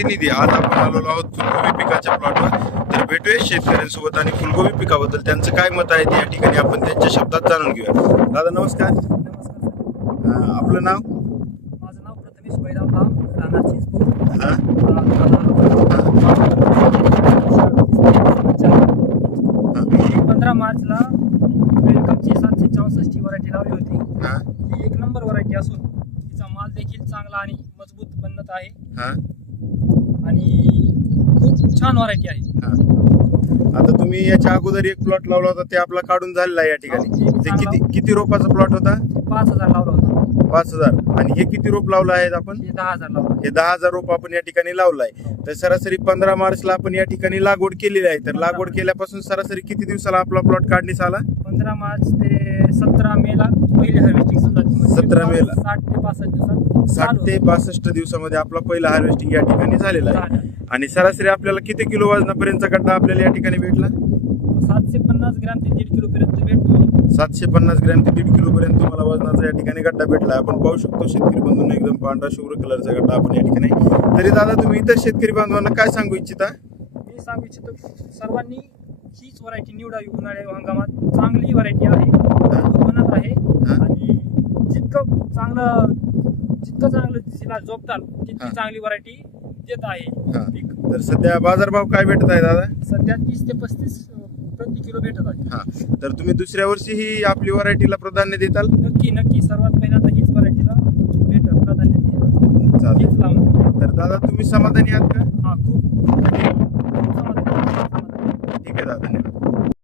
प्रतिनिधी आज आपण आलेलो आहोत फुलगोबी पिकाच्या प्लॉटवर. तर भेटूया शेतकऱ्यांसोबत आणि फुलगोबी पिकाबद्दल त्यांचं काय मत आहे या ठिकाणी आपण त्यांच्या शब्दात जाणून घेऊया. दादा नमस्कार. नमस्कार. आपलं नाव? माझं नाव प्रथमेश बैराम लांब, राहणार चिंचपूर. हा मी 15 मार्चला वेलकमची 764 व्हरायटी लावली होती. हा ही एक नंबर व्हरायटी असून तिचा माल देखील चांगला आणि मजबूत बनत आहे हा आणि खूप छान व्हरायटी आहे. हा. आता तुम्ही याच्या अगोदर एक प्लॉट लावला होता ते आपला काढून झालेला आहे या ठिकाणी. ते किती रोपाचा प्लॉट होता? 5,000 लावला होता. 5,000. आणि हे किती रोप लावलं आहेत आपण? हे 10,000 लावला. हे 10,000 रोप आपण या ठिकाणी लावलं आहे. तर सरासरी 15 मार्चला आपण या ठिकाणी लागवड केलेली आहे. तर लागवड केल्यापासून सरासरी किती दिवसाला आपला प्लॉट काढणीस आला? 15 मार्च ते 17 मेला पहिली हार्वेस्टिंग सुरू झाली. 17 मेला 60 ते 65 दिवसात 60 ते 62 दिवसामध्ये आपला पहिला हार्वेस्टिंग या ठिकाणी झालेला आहे. झालं. आणि सरासरी आपल्याला किती किलो वजनापर्यंतचा गड्डा आपल्याला या ठिकाणी भेटला? 750 ग्रॅम ते 1.5 किलो पर्यंत भेटतो. 750 ग्रॅम ते 1.5 किलो पर्यंत तुम्हाला वजनाचा या ठिकाणी गड्डा भेटला. आपण पाहू शकतो शेतकरी बंधूंना एकदम पांढरा शुभ्र कलरचा गड्डा आपण या ठिकाणी. तरी दादा तुम्ही इतर शेतकरी बांधवांना काय सांगू इच्छिता? मी सांगू इच्छितो सर्वांनी हीच व्हरायटी निवडावी. उन्हाळ्या हंगामात चांगली व्हरायटी आहे, बनत आहे आणि जितकं चांगलं तिला जोपताल तितकी चांगली व्हरायटी देत आहे पीक. तर सध्या बाजारभाव काय भेटत आहे दादा? सध्या 30 ते 35 प्रति किलो भेटत आहे. हा. तर तुम्ही दुसऱ्या वर्षी ही आपली व्हरायटीला प्राधान्य देताल? नक्की सर्वात पहिल्यांदा हीच व्हरायटीला प्राधान्य देईल. चालेल. हीच लावणार. तर दादा तुम्ही समाधानी आहात का? हा खूप समाधानी. ठीक आहे दादा.